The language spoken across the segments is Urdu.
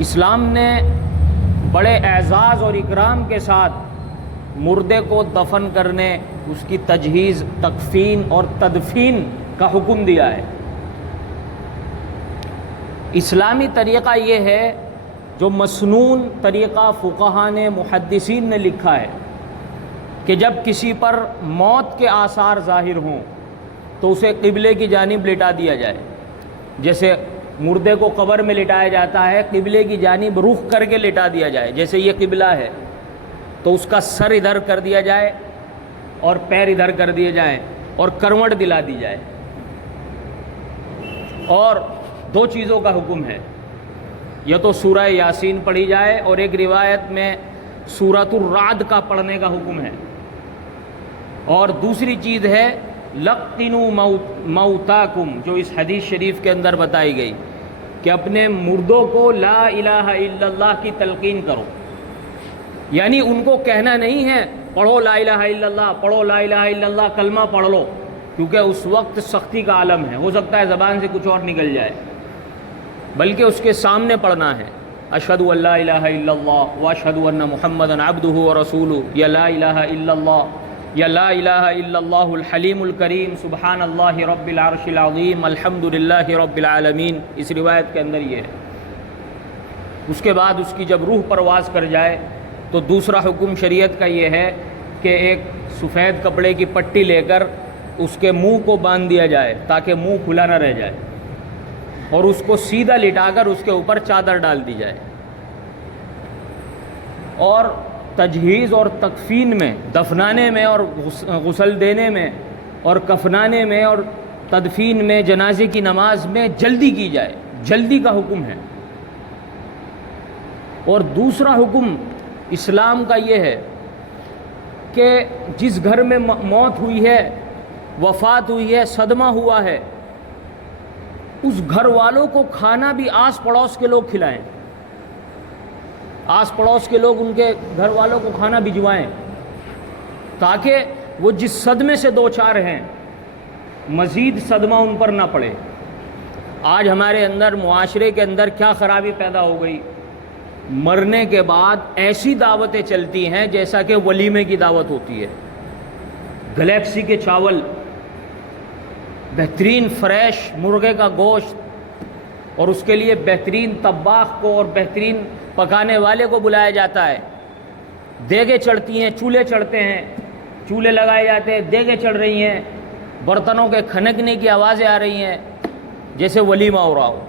اسلام نے بڑے اعزاز اور اکرام کے ساتھ مردے کو دفن کرنے، اس کی تجہیز، تکفین اور تدفین کا حکم دیا ہے۔ اسلامی طریقہ یہ ہے جو مسنون طریقہ فقہا نے، محدثین نے لکھا ہے کہ جب کسی پر موت کے آثار ظاہر ہوں تو اسے قبلے کی جانب لٹا دیا جائے۔ جیسے مردے کو قبر میں لٹایا جاتا ہے، قبلے کی جانب رخ کر کے لٹا دیا جائے، جیسے یہ قبلہ ہے تو اس کا سر ادھر کر دیا جائے اور پیر ادھر کر دیے جائیں اور کروٹ دلا دی جائے۔ اور دو چیزوں کا حکم ہے، یا تو سورہ یاسین پڑھی جائے اور ایک روایت میں سورۃ الرعد کا پڑھنے کا حکم ہے، اور دوسری چیز ہے لقنوا موتاکم، جو اس حدیث شریف کے اندر بتائی گئی کہ اپنے مردوں کو لا الہ الا اللہ کی تلقین کرو، یعنی ان کو کہنا نہیں ہے پڑھو لا الہ الا اللہ، پڑھو لا الہ الا اللہ، کلمہ پڑھ لو، کیونکہ اس وقت سختی کا عالم ہے، ہو سکتا ہے زبان سے کچھ اور نکل جائے، بلکہ اس کے سامنے پڑھنا ہے اشہد ان لا الہ الا اللہ واشہد ان محمدا عبدہ ورسولہ، یا لا الہ الا اللہ، یا لا الہ الا اللہ الحلیم الکریم سبحان اللہ رب العرش العظیم الحمد للہ رب العالمین، اس روایت کے اندر یہ ہے۔ اس کے بعد اس کی جب روح پرواز کر جائے تو دوسرا حکم شریعت کا یہ ہے کہ ایک سفید کپڑے کی پٹی لے کر اس کے منہ کو باندھ دیا جائے تاکہ منہ کھلا نہ رہ جائے، اور اس کو سیدھا لٹا کر اس کے اوپر چادر ڈال دی جائے۔ اور تجہیز اور تکفین میں، دفنانے میں اور غسل دینے میں اور کفنانے میں اور تدفین میں، جنازے کی نماز میں جلدی کی جائے، جلدی کا حکم ہے۔ اور دوسرا حکم اسلام کا یہ ہے کہ جس گھر میں موت ہوئی ہے، وفات ہوئی ہے، صدمہ ہوا ہے، اس گھر والوں کو کھانا بھی آس پڑوس کے لوگ کھلائیں، آس پڑوس کے لوگ ان کے گھر والوں کو کھانا بھجوائیں، تاکہ وہ جس صدمے سے دوچار ہیں مزید صدمہ ان پر نہ پڑے۔ آج ہمارے اندر، معاشرے کے اندر کیا خرابی پیدا ہو گئی، مرنے کے بعد ایسی دعوتیں چلتی ہیں جیسا کہ ولیمے کی دعوت ہوتی ہے، گلیکسی کے چاول، بہترین فریش مرغے کا گوشت، اور اس کے لیے بہترین طباخ کو اور بہترین پکانے والے کو بلایا جاتا ہے، دیگیں چڑھتی ہیں، چولہے چڑھتے ہیں، چولہے لگائے جاتے ہیں، دیگیں چڑھ رہی ہیں، برتنوں کے کھنکنے کی آوازیں آ رہی ہیں جیسے ولیمہ ہو رہا ہو،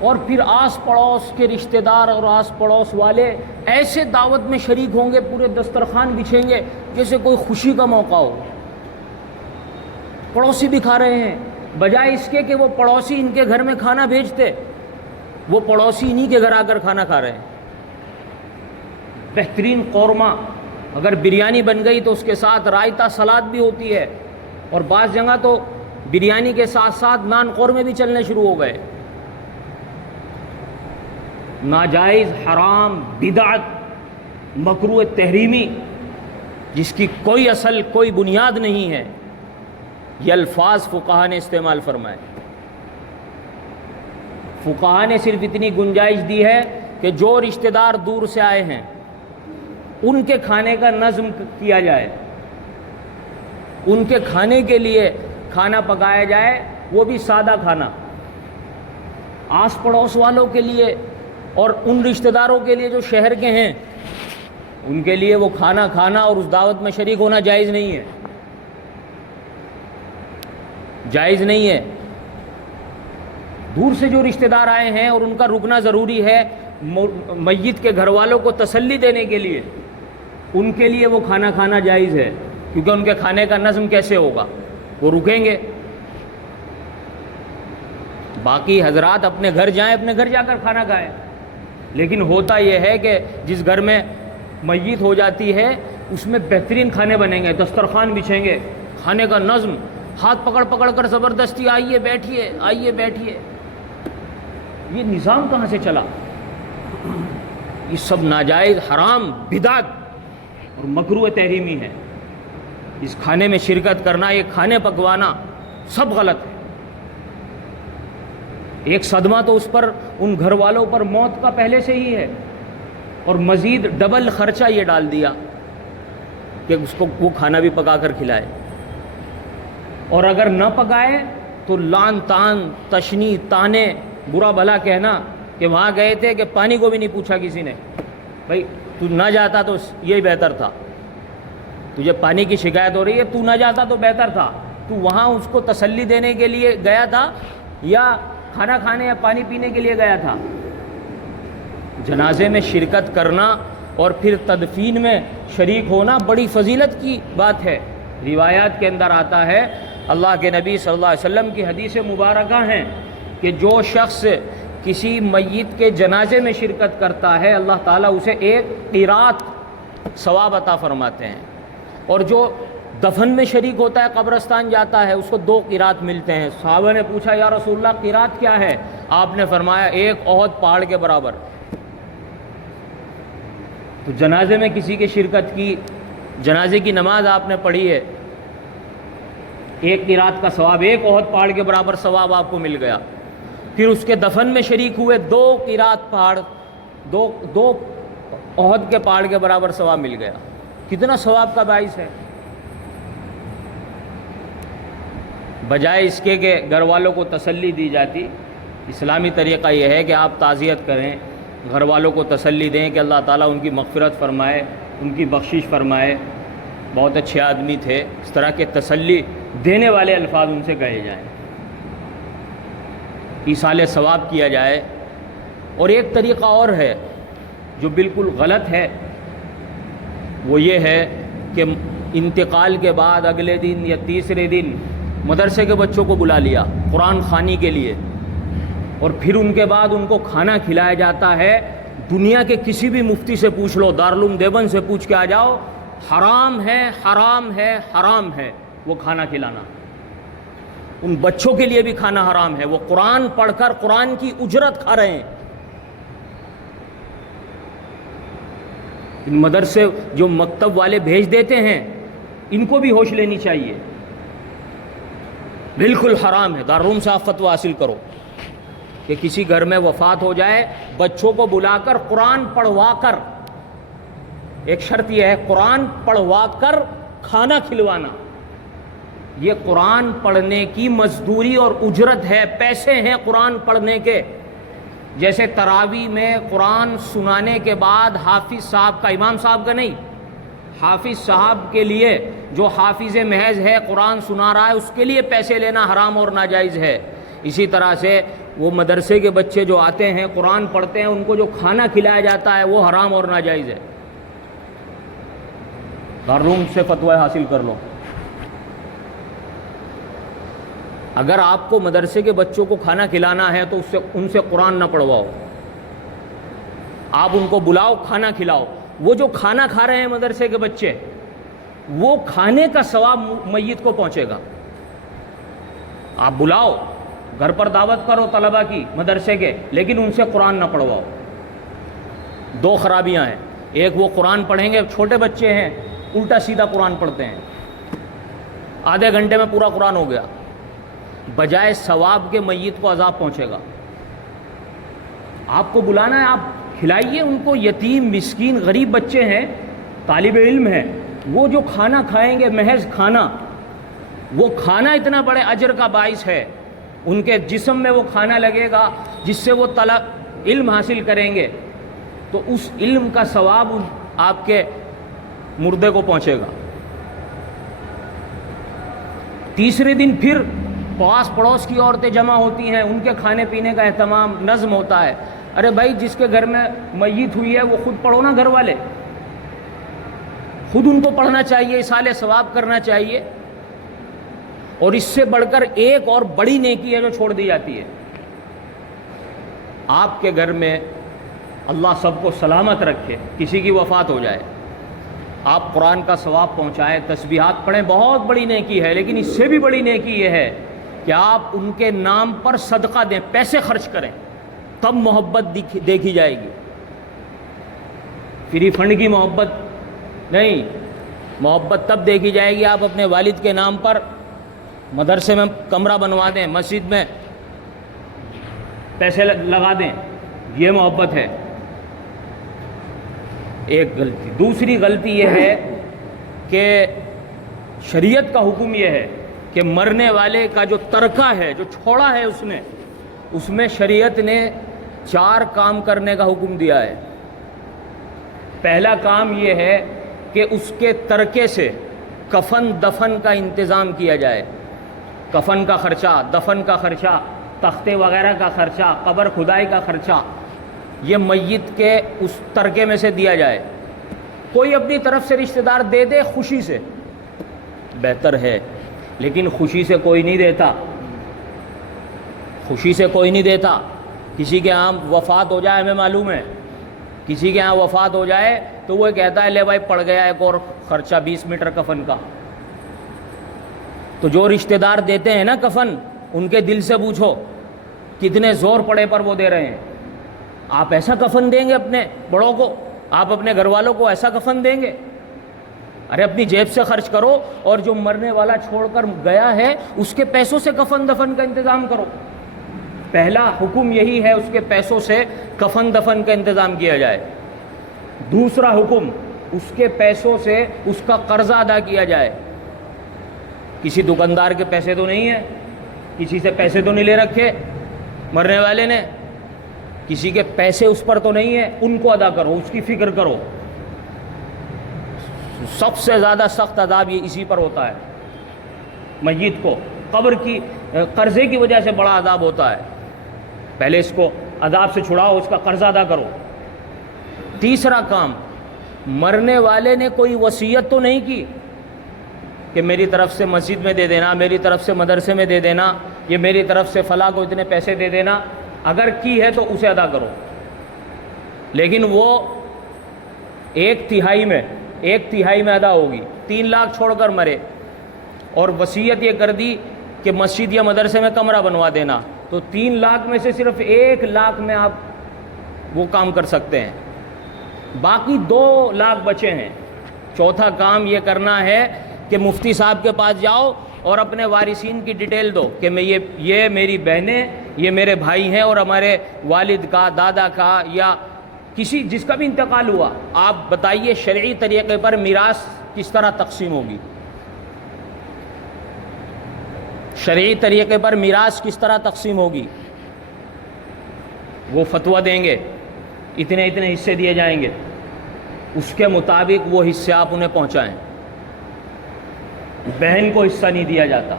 اور پھر آس پڑوس کے رشتہ دار اور آس پڑوس والے ایسے دعوت میں شریک ہوں گے، پورے دسترخوان بچھیں گے جیسے کوئی خوشی کا موقع ہو، پڑوسی بھی کھا رہے ہیں، بجائے اس کے کہ وہ پڑوسی ان کے گھر میں کھانا بھیجتے، وہ پڑوسی انہی کے گھر آ کر کھانا کھا رہے ہیں۔ بہترین قورمہ، اگر بریانی بن گئی تو اس کے ساتھ رائتہ، سلاد بھی ہوتی ہے، اور بعض جگہ تو بریانی کے ساتھ ساتھ نان قورمے بھی چلنے شروع ہو گئے۔ ناجائز، حرام، بدعت، مکروہ تحریمی، جس کی کوئی اصل، کوئی بنیاد نہیں ہے، یہ الفاظ فقہا نے استعمال فرمائے۔ فقہا نے صرف اتنی گنجائش دی ہے کہ جو رشتہ دار دور سے آئے ہیں ان کے کھانے کا نظم کیا جائے، ان کے کھانے کے لیے کھانا پکایا جائے، وہ بھی سادہ کھانا، آس پڑوس والوں کے لیے اور ان رشتہ داروں کے لیے جو شہر کے ہیں، ان کے لیے وہ کھانا کھانا اور اس دعوت میں شریک ہونا جائز نہیں ہے، جائز نہیں ہے۔ دور سے جو رشتہ دار آئے ہیں اور ان کا رکنا ضروری ہے میت کے گھر والوں کو تسلی دینے کے لیے، ان کے لیے وہ کھانا کھانا جائز ہے، کیونکہ ان کے کھانے کا نظم کیسے ہوگا، وہ رکیں گے۔ باقی حضرات اپنے گھر جائیں، اپنے گھر جا کر کھانا کھائیں، لیکن ہوتا یہ ہے کہ جس گھر میں میت ہو جاتی ہے اس میں بہترین کھانے بنیں گے، دسترخوان بچھیں گے، کھانے کا نظم، ہاتھ پکڑ پکڑ کر زبردستی آئیے بیٹھیے، آئیے بیٹھیے، یہ نظام کہاں سے چلا؟ یہ سب ناجائز، حرام، بدعت اور مکروہ تحریمی ہے۔ اس کھانے میں شرکت کرنا، یہ کھانے پکوانا سب غلط ہے۔ ایک صدمہ تو اس پر ان گھر والوں پر موت کا پہلے سے ہی ہے، اور مزید ڈبل خرچہ یہ ڈال دیا کہ اس کو وہ کھانا بھی پکا کر کھلائے، اور اگر نہ پکائے تو لان تان، تشنی، تانے، برا بھلا کہنا کہ وہاں گئے تھے کہ پانی کو بھی نہیں پوچھا کسی نے، بھائی تو نہ جاتا تو یہی بہتر تھا، تجھے پانی کی شکایت ہو رہی ہے، تو نہ جاتا تو بہتر تھا، تو وہاں اس کو تسلی دینے کے لیے گیا تھا یا کھانا کھانے یا پانی پینے کے لیے گیا تھا؟ جنازے میں شرکت کرنا اور پھر تدفین میں شریک ہونا بڑی فضیلت کی بات ہے۔ روایات کے اندر آتا ہے، اللہ کے نبی صلی اللہ علیہ وسلم کی حدیث مبارکہ ہیں کہ جو شخص کسی میت کے جنازے میں شرکت کرتا ہے اللہ تعالیٰ اسے 1 قیرات ثواب عطا فرماتے ہیں، اور جو دفن میں شریک ہوتا ہے، قبرستان جاتا ہے، اس کو 2 قیرات ملتے ہیں۔ صحابہ نے پوچھا یا رسول اللہ قیرات کیا ہے؟ آپ نے فرمایا 1 احد پہاڑ کے برابر۔ تو جنازے میں کسی کی شرکت کی، جنازے کی نماز آپ نے پڑھی ہے، 1 قیرات کا ثواب، 1 احد پہاڑ کے برابر ثواب آپ کو مل گیا۔ پھر اس کے دفن میں شریک ہوئے، 2 قیرات پہاڑ، 2 احد کے پہاڑ کے برابر ثواب مل گیا۔ کتنا ثواب کا باعث ہے، بجائے اس کے کہ گھر والوں کو تسلی دی جاتی۔ اسلامی طریقہ یہ ہے کہ آپ تعزیت کریں، گھر والوں کو تسلی دیں کہ اللہ تعالیٰ ان کی مغفرت فرمائے، ان کی بخشش فرمائے، بہت اچھے آدمی تھے، اس طرح کے تسلی دینے والے الفاظ ان سے کہے جائیں، ایصال ثواب کیا جائے۔ اور ایک طریقہ اور ہے جو بالکل غلط ہے، وہ یہ ہے کہ انتقال کے بعد اگلے دن یا تیسرے دن مدرسے کے بچوں کو بلا لیا قرآن خوانی کے لیے، اور پھر ان کے بعد ان کو کھانا کھلایا جاتا ہے۔ دنیا کے کسی بھی مفتی سے پوچھ لو، دارالعلوم دیوبند سے پوچھ کے آ جاؤ، حرام ہے، حرام ہے، حرام ہے وہ کھانا کھلانا۔ ان بچوں کے لیے بھی کھانا حرام ہے، وہ قرآن پڑھ کر قرآن کی اجرت کھا رہے ہیں۔ ان مدرسے جو مکتب والے بھیج دیتے ہیں، ان کو بھی ہوش لینی چاہیے، بالکل حرام ہے۔ دارالعلوم سے آپ فتویٰ حاصل کرو کہ کسی گھر میں وفات ہو جائے، بچوں کو بلا کر قرآن پڑھوا کر، ایک شرط یہ ہے قرآن پڑھوا کر کھانا کھلوانا۔ یہ قرآن پڑھنے کی مزدوری اور اجرت ہے، پیسے ہیں قرآن پڑھنے کے۔ جیسے تراویح میں قرآن سنانے کے بعد حافظ صاحب کا، امام صاحب کا نہیں، حافظ صاحب کے لیے جو حافظ محض ہے قرآن سنا رہا ہے، اس کے لیے پیسے لینا حرام اور ناجائز ہے۔ اسی طرح سے وہ مدرسے کے بچے جو آتے ہیں قرآن پڑھتے ہیں، ان کو جو کھانا کھلایا جاتا ہے وہ حرام اور ناجائز ہے۔ دارالعلوم سے فتوی حاصل کر لو۔ اگر آپ کو مدرسے کے بچوں کو کھانا کھلانا ہے تو ان سے قرآن نہ پڑھواؤ، آپ ان کو بلاؤ، کھانا کھلاؤ۔ وہ جو کھانا کھا رہے ہیں مدرسے کے بچے، وہ کھانے کا ثواب میت کو پہنچے گا۔ آپ بلاؤ، گھر پر دعوت کرو طلبہ کی مدرسے کے، لیکن ان سے قرآن نہ پڑھواؤ۔ 2 خرابیاں ہیں، ایک وہ قرآن پڑھیں گے، چھوٹے بچے ہیں الٹا سیدھا قرآن پڑھتے ہیں، آدھے گھنٹے میں پورا قرآن ہو گیا، بجائے ثواب کے میت کو عذاب پہنچے گا۔ آپ کو بلانا ہے، آپ کھلائیے ان کو۔ یتیم، مسکین، غریب بچے ہیں، طالب علم ہیں، وہ جو کھانا کھائیں گے، محض کھانا، وہ کھانا اتنا بڑے اجر کا باعث ہے، ان کے جسم میں وہ کھانا لگے گا جس سے وہ علم حاصل کریں گے، تو اس علم کا ثواب آپ کے مردے کو پہنچے گا۔ تیسرے دن پھر پاس پڑوس کی عورتیں جمع ہوتی ہیں، ان کے کھانے پینے کا اہتمام، نظم ہوتا ہے۔ ارے بھائی، جس کے گھر میں میت ہوئی ہے وہ خود پڑھو نا، گھر والے خود ان کو پڑھنا چاہیے، ایصال ثواب کرنا چاہیے۔ اور اس سے بڑھ کر ایک اور بڑی نیکی ہے جو چھوڑ دی جاتی ہے۔ آپ کے گھر میں اللہ سب کو سلامت رکھے، کسی کی وفات ہو جائے، آپ قرآن کا ثواب پہنچائیں، تسبیحات پڑھیں، بہت بڑی نیکی ہے۔ لیکن اس سے بھی بڑی نیکی یہ ہے کہ آپ ان کے نام پر صدقہ دیں، پیسے خرچ کریں، تب محبت دیکھی جائے گی۔ فری فنڈ کی محبت نہیں، محبت تب دیکھی جائے گی آپ اپنے والد کے نام پر مدرسے میں کمرہ بنوا دیں، مسجد میں پیسے لگا دیں، یہ محبت ہے، ایک غلطی۔ دوسری غلطی یہ ہے کہ شریعت کا حکم یہ ہے کہ مرنے والے کا جو ترکہ ہے، جو چھوڑا ہے اس میں شریعت نے 4 کام کرنے کا حکم دیا ہے۔ پہلا کام یہ ہے کہ اس کے ترکے سے کفن دفن کا انتظام کیا جائے، کفن کا خرچہ، دفن کا خرچہ، تختے وغیرہ کا خرچہ، قبر کھدائی کا خرچہ، یہ میت کے اس ترکے میں سے دیا جائے۔ کوئی اپنی طرف سے رشتہ دار دے دے خوشی سے بہتر ہے، لیکن خوشی سے کوئی نہیں دیتا، خوشی سے کوئی نہیں دیتا۔ کسی کے ہاں وفات ہو جائے، ہمیں معلوم ہے کسی کے ہاں وفات ہو جائے تو وہ کہتا ہے لے بھائی پڑ گیا ایک اور خرچہ 20 میٹر کفن کا۔ تو جو رشتہ دار دیتے ہیں نا کفن، ان کے دل سے پوچھو کتنے زور پڑے پر وہ دے رہے ہیں۔ آپ ایسا کفن دیں گے اپنے بڑوں کو؟ آپ اپنے گھر والوں کو ایسا کفن دیں گے؟ ارے اپنی جیب سے خرچ کرو، اور جو مرنے والا چھوڑ کر گیا ہے اس کے پیسوں سے کفن دفن کا انتظام کرو۔ پہلا حکم یہی ہے، اس کے پیسوں سے کفن دفن کا انتظام کیا جائے۔ دوسرا حکم، اس کے پیسوں سے اس کا قرضہ ادا کیا جائے۔ کسی دکاندار کے پیسے تو نہیں ہیں، کسی سے پیسے تو نہیں لے رکھے مرنے والے نے، کسی کے پیسے اس پر تو نہیں ہیں، ان کو ادا کرو، اس کی فکر کرو۔ سب سے زیادہ سخت عذاب یہ اسی پر ہوتا ہے، میت کو قبر کی قرضے کی وجہ سے بڑا عذاب ہوتا ہے۔ پہلے اس کو عذاب سے چھڑاؤ، اس کا قرضہ ادا کرو۔ تیسرا کام، مرنے والے نے کوئی وصیت تو نہیں کی کہ میری طرف سے مسجد میں دے دینا، میری طرف سے مدرسے میں دے دینا، یہ میری طرف سے فلاں کو اتنے پیسے دے دینا۔ اگر کی ہے تو اسے ادا کرو، لیکن وہ 1/3 میں ادا ہوگی۔ 3 لاکھ چھوڑ کر مرے اور وصیت یہ کر دی کہ مسجد یا مدرسے میں کمرہ بنوا دینا، تو 3 لاکھ میں سے صرف 1 لاکھ میں آپ وہ کام کر سکتے ہیں، باقی 2 لاکھ بچے ہیں۔ چوتھا کام یہ کرنا ہے کہ مفتی صاحب کے پاس جاؤ اور اپنے وارثین کی ڈیٹیل دو کہ میں یہ میری بہنیں، یہ میرے بھائی ہیں، اور ہمارے والد کا، دادا کا، یا کسی جس کا بھی انتقال ہوا، آپ بتائیے شرعی طریقے پر میراث کس طرح تقسیم ہوگی، شرعی طریقے پر میراث کس طرح تقسیم ہوگی۔ وہ فتویٰ دیں گے، اتنے اتنے حصے دیے جائیں گے، اس کے مطابق وہ حصے آپ انہیں پہنچائیں۔ بہن کو حصہ نہیں دیا جاتا،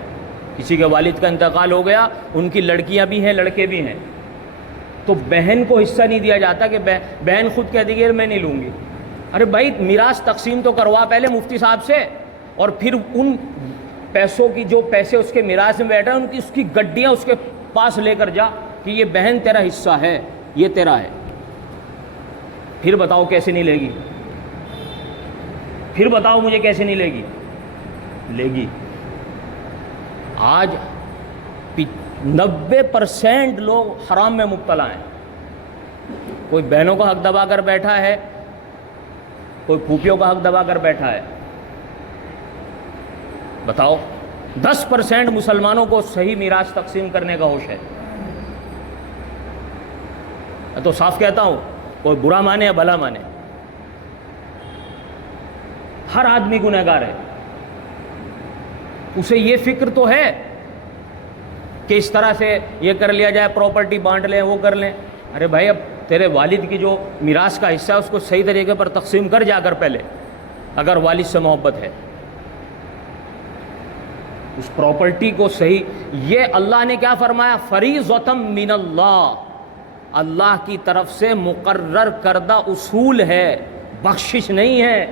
کسی کے والد کا انتقال ہو گیا، ان کی لڑکیاں بھی ہیں لڑکے بھی ہیں، تو بہن کو حصہ نہیں دیا جاتا کہ بہن خود کہہ دی کہ میں نہیں لوں گی۔ ارے بھائی میراث تقسیم تو کروا پہلے مفتی صاحب سے، اور پھر ان پیسوں کی جو پیسے اس کے میراث میں بیٹھا ان کی اس کی گڈیاں اس کے پاس لے کر جا کہ یہ بہن تیرا حصہ ہے، یہ تیرا ہے۔ پھر بتاؤ کیسے نہیں لے گی؟ پھر بتاؤ مجھے کیسے نہیں لے گی؟ لے گی۔ آج 90% لوگ حرام میں مبتلا ہیں۔ کوئی بہنوں کا حق دبا کر بیٹھا ہے، کوئی پھوپھیوں کا حق دبا کر بیٹھا ہے۔ بتاؤ 10% مسلمانوں کو صحیح میراث تقسیم کرنے کا ہوش ہے۔ میں تو صاف کہتا ہوں، کوئی برا مانے یا بھلا مانے، ہر آدمی گنہگار ہے۔ اسے یہ فکر تو ہے کہ اس طرح سے یہ کر لیا جائے، پراپرٹی بانٹ لیں، وہ کر لیں۔ ارے بھائی اب تیرے والد کی جو میراث کا حصہ ہے اس کو صحیح طریقے پر تقسیم کر جا کر پہلے، اگر والد سے محبت ہے اس پراپرٹی کو صحیح۔ یہ اللہ نے کیا فرمایا؟ فریضۃ من اللہ، اللہ کی طرف سے مقرر کردہ اصول ہے، بخشش نہیں ہے۔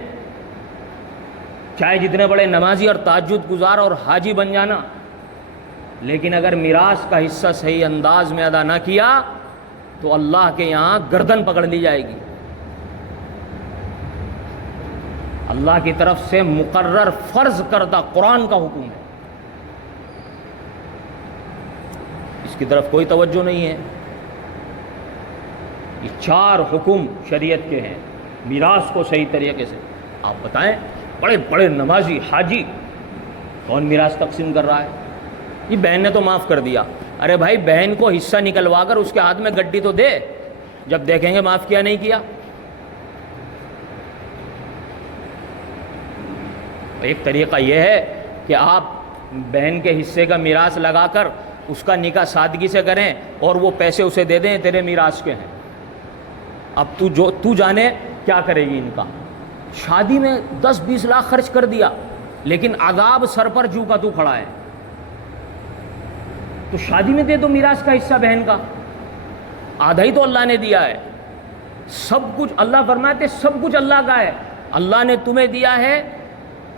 چاہے جتنے بڑے نمازی اور تہجد گزار اور حاجی بن جانا، لیکن اگر میراث کا حصہ صحیح انداز میں ادا نہ کیا تو اللہ کے یہاں گردن پکڑ لی جائے گی۔ اللہ کی طرف سے مقرر فرض کردہ قرآن کا حکم ہے، اس کی طرف کوئی توجہ نہیں ہے۔ یہ 4 حکم شریعت کے ہیں میراث کو صحیح طریقے سے۔ آپ بتائیں بڑے بڑے نمازی حاجی کون میراث تقسیم کر رہا ہے؟ یہ بہن نے تو معاف کر دیا، ارے بھائی بہن کو حصہ نکلوا کر اس کے ہاتھ میں گڈی تو دے، جب دیکھیں گے معاف کیا نہیں کیا۔ ایک طریقہ یہ ہے کہ آپ بہن کے حصے کا میراث لگا کر اس کا نکاح سادگی سے کریں اور وہ پیسے اسے دے دیں، تیرے میراث کے ہیں، اب تو جانے کیا کرے گی ان کا۔ شادی میں 10-20 لاکھ خرچ کر دیا لیکن عذاب سر پر جو کا تو کھڑا ہے، تو شادی میں دے دو میراث کا حصہ بہن کا، آدھا ہی تو اللہ نے دیا ہے۔ سب کچھ اللہ فرماتے سب کچھ اللہ کا ہے، اللہ نے تمہیں دیا ہے،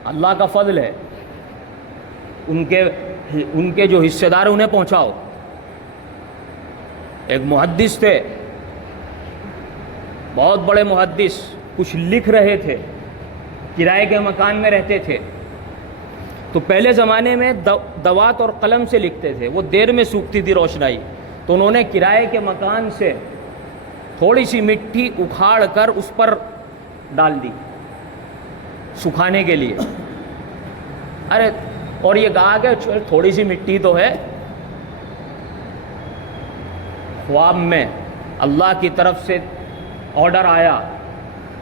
اللہ کا فضل ہے، ان کے جو حصے دار ہیں انہیں پہنچاؤ۔ ایک محدث تھے، بہت بڑے محدث، کچھ لکھ رہے تھے، کرائے کے مکان میں رہتے تھے، تو پہلے زمانے میں دوات اور قلم سے لکھتے تھے، وہ دیر میں سوکھتی تھی روشنائی، تو انہوں نے کرائے کے مکان سے تھوڑی سی مٹی اکھاڑ کر اس پر ڈال دی سکھانے کے لیے۔ ارے اور یہ کہا کہ تھوڑی سی مٹی تو ہے، خواب میں اللہ کی طرف سے آرڈر آیا،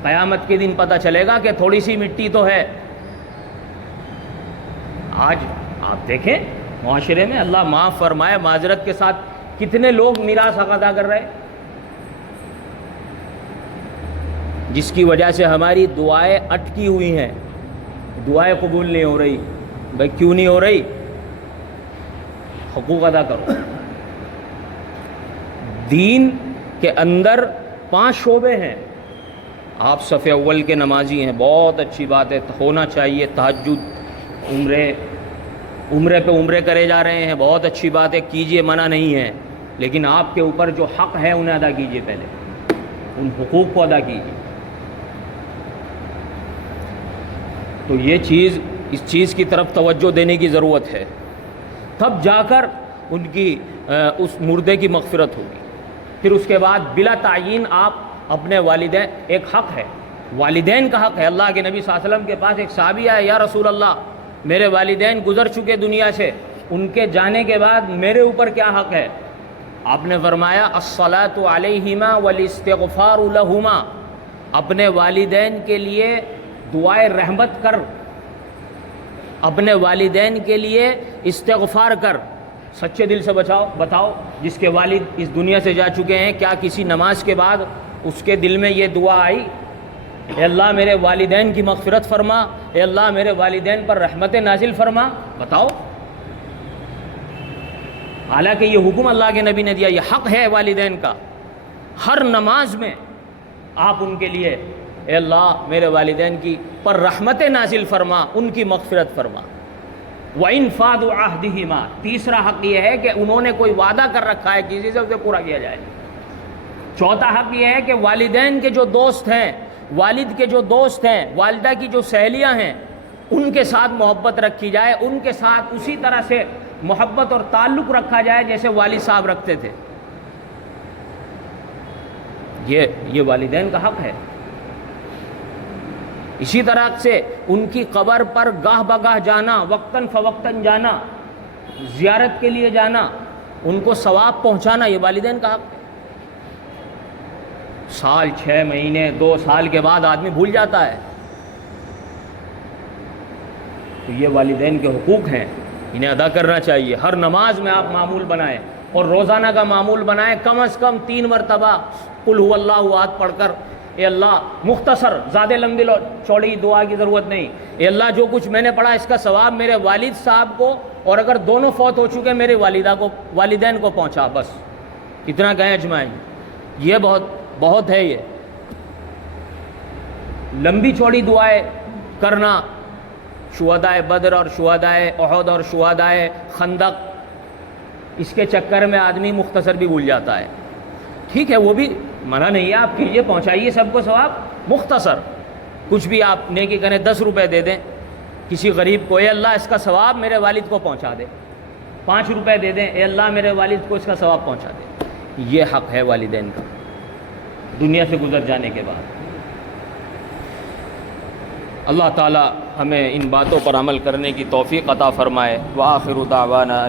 قیامت کے دن پتہ چلے گا کہ تھوڑی سی مٹی تو ہے۔ آج آپ دیکھیں معاشرے میں، اللہ معاف فرمائے، معذرت کے ساتھ کتنے لوگ میراث حق ادا کر رہے ہیں، جس کی وجہ سے ہماری دعائیں اٹکی ہوئی ہیں، دعائیں قبول نہیں ہو رہی۔ بھائی کیوں نہیں ہو رہی؟ حقوق ادا کرو۔ دین کے اندر 5 شعبے ہیں، آپ صف اول کے نمازی ہیں، بہت اچھی بات ہے، ہونا چاہیے۔ تہجد، عمرے پہ عمرے کرے جا رہے ہیں، بہت اچھی بات ہے، کیجئے، منع نہیں ہے، لیکن آپ کے اوپر جو حق ہے انہیں ادا کیجئے، پہلے ان حقوق کو ادا کیجئے۔ تو اس چیز کی طرف توجہ دینے کی ضرورت ہے، تب جا کر ان کی اس مردے کی مغفرت ہوگی۔ پھر اس کے بعد بلا تعین آپ اپنے والدین، ایک حق ہے، والدین کا حق ہے۔ اللہ کے نبی صلی اللہ علیہ وسلم کے پاس ایک صحابی آیا، یا رسول اللہ میرے والدین گزر چکے دنیا سے، ان کے جانے کے بعد میرے اوپر کیا حق ہے؟ آپ نے فرمایا الصلاۃ علیہما والاستغفار لہما، اپنے والدین کے لیے دعائے رحمت کر، اپنے والدین کے لیے استغفار کر، سچے دل سے بتاؤ جس کے والد اس دنیا سے جا چکے ہیں، کیا کسی نماز کے بعد اس کے دل میں یہ دعا آئی، اے اللہ میرے والدین کی مغفرت فرما، اے اللہ میرے والدین پر رحمت نازل فرما؟ بتاؤ۔ حالانکہ یہ حکم اللہ کے نبی نے دیا، یہ حق ہے والدین کا، ہر نماز میں آپ ان کے لیے اے اللہ میرے والدین کی پر رحمت نازل فرما، ان کی مغفرت فرما۔ وَإِنْفَاذُ عَهْدِهِمَا، تیسرا حق یہ ہے کہ انہوں نے کوئی وعدہ کر رکھا ہے کسی سے، اسے پورا کیا جائے۔ چوتھا حق یہ ہے کہ والدین کے جو دوست ہیں، والد کے جو دوست ہیں، والدہ کی جو سہیلیاں ہیں، ان کے ساتھ محبت رکھی جائے، ان کے ساتھ اسی طرح سے محبت اور تعلق رکھا جائے جیسے والد صاحب رکھتے تھے۔ یہ والدین کا حق ہے۔ اسی طرح سے ان کی قبر پر گاہ بگاہ جانا، وقتاً فوقتاً جانا، زیارت کے لیے جانا، ان کو ثواب پہنچانا، یہ والدین کا حق ہے۔ سال 6 مہینے 2 سال کے بعد آدمی بھول جاتا ہے، تو یہ والدین کے حقوق ہیں، انہیں ادا کرنا چاہیے۔ ہر نماز میں آپ معمول بنائیں، اور روزانہ کا معمول بنائیں، کم از کم 3 مرتبہ قل هو اللہ احد پڑھ کر، اے اللہ، مختصر، زیادہ لمبی چوڑی دعا کی ضرورت نہیں، اے اللہ جو کچھ میں نے پڑھا اس کا ثواب میرے والد صاحب کو، اور اگر دونوں فوت ہو چکے میرے والدین کو پہنچا، بس اتنا کہیں اجمعین۔ یہ بہت ہے، یہ لمبی چوڑی دعائیں کرنا، شہدائے بدر اور شہدائے احد اور شہدائے خندق، اس کے چکر میں آدمی مختصر بھی بھول جاتا ہے۔ ٹھیک ہے، وہ بھی منع نہیں ہے، آپ کیجئے، پہنچائیے سب کو ثواب، مختصر کچھ بھی آپ نیکی کریں، 10 روپے دے دیں کسی غریب کو، اے اللہ اس کا ثواب میرے والد کو پہنچا دے، 5 روپے دے دیں، اے اللہ میرے والد کو اس کا ثواب پہنچا دے۔ یہ حق ہے والدین کا دنیا سے گزر جانے کے بعد۔ اللہ تعالی ہمیں ان باتوں پر عمل کرنے کی توفیق عطا فرمائے۔ وآخر دعوانا